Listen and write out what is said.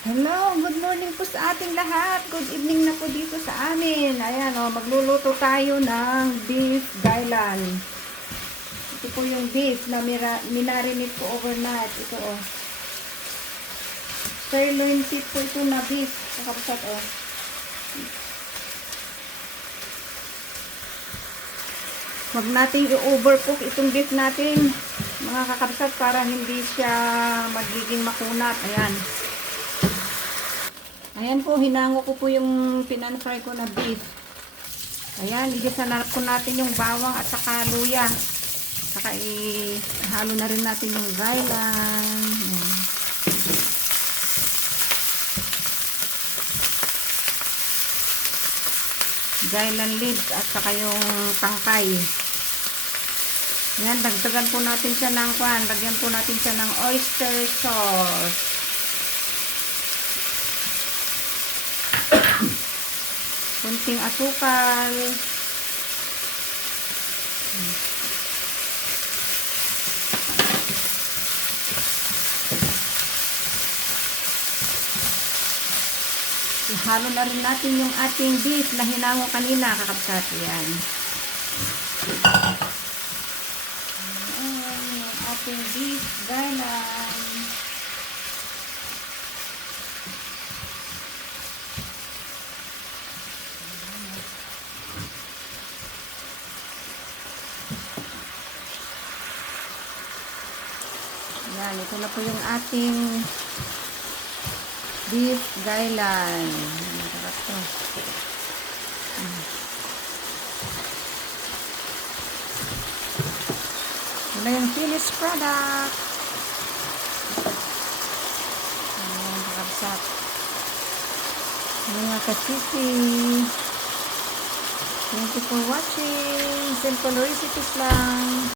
Hello, good morning po sa ating lahat. Good evening na po dito sa amin. Ayan o, magluluto tayo ng beef gailan. Ito po yung beef na minarinate ko overnight. Ito o. Sirloin tip po ito na beef. Kakapsat o. Huwag nating i-overcook itong beef natin, mga kakapsat, para hindi siya magiging makunat. Ayan. Ayan po, hinango ko po yung pinan-fry ko na beef. Ayan, igisa na po natin yung bawang at saka luya. Saka ihalo na rin natin yung gailan. Ayan. Gailan leaves at saka yung tangkay. Ayan, dagdagan po natin siya ng kwan. Lagyan po natin siya ng oyster sauce. Kunting asukal. Ihalo na rin natin yung ating beef na hinango kanina, kakapsat. Yan. Yung ating beef gailan. Yan, ito na po yung ating beef gailan. Masarap to. Ito na yung finished product. Ayan, kakabsat. Mga kachiki. Thank you for watching. Simple recipes lang.